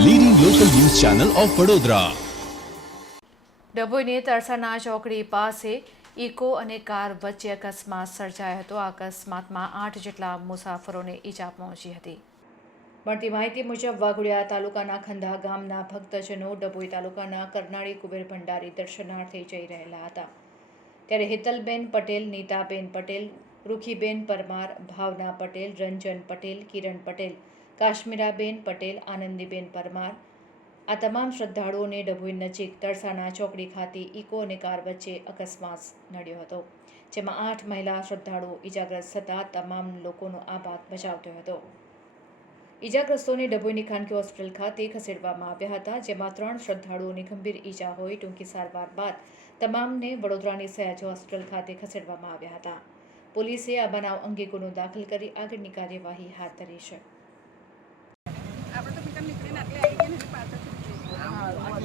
Channel of Vadodara ડભોઈની તરસાના ચોકડી પાસે ઇકો અને કાર વચ્ચે અકસ્માત સર્જાયો હતો. આ અકસ્માતમાં આઠ જેટલા મુસાફરોને ઈજા પહોંચી હતી. મળતી માહિતી મુજબ, વાઘોડિયા તાલુકાના ખંધા ગામના ભક્તજનો ડભોઈ તાલુકાના કરનાળી કુબેર ભંડારી દર્શનાર્થે જઈ રહેલા હતા. ત્યારે હેતલબેન પટેલ, નીતાબેન પટેલ, રૂખીબેન પરમાર, ભાવના પટેલ, રંજન પટેલ, કિરણ પટેલ કાશ્મીરાબેન પટેલ, આનંદીબેન પરમાર, આ તમામ શ્રદ્ધાળુઓને ડભોઈ નજીક તરસાના ચોકડી ખાતે ઇકો અને કાર વચ્ચે અકસ્માત નડ્યો હતો, જેમાં આઠ મહિલા શ્રદ્ધાળુઓ ઇજાગ્રસ્ત થતાં તમામ લોકોનો આબાદ બચાવતો હતો. ઇજાગ્રસ્તોને ડભોઈની ખાનગી હોસ્પિટલ ખાતે ખસેડવામાં આવ્યા હતા, જેમાં ત્રણ શ્રદ્ધાળુઓની ગંભીર ઈજા હોય ટૂંકી સારવાર બાદ તમામને વડોદરાની સયાજી હોસ્પિટલ ખાતે ખસેડવામાં આવ્યા હતા. પોલીસે આ બનાવ અંગે ગુનો દાખલ કરી આગળની કાર્યવાહી હાથ ધરી છે.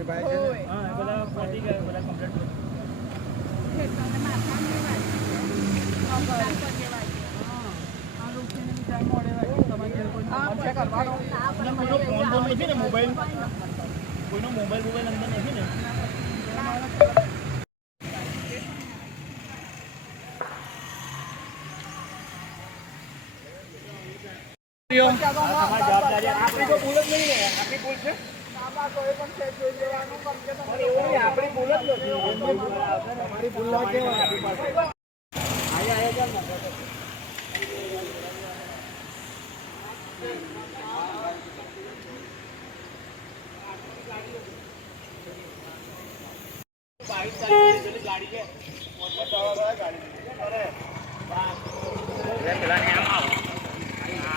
તમારી છે ને? બીજા મોઢે વાગ્યું. આ પછી નથી ને મોબાઈલ કોઈનો મોબાઈલ મોબાઈલ અંદર નથી ને આપણી તો ભૂલ જ નહીં ને આપણી ભૂલ છે. આપણી ભૂલ જ નથી એમની ભૂલ આવશે ને. તમારી ભૂલ ના કહેવાય આપણી પાસે આયા, આયા, ચાલ ને. બાવીસ તારીખે લીધેલી ગાડી દવા ગાડી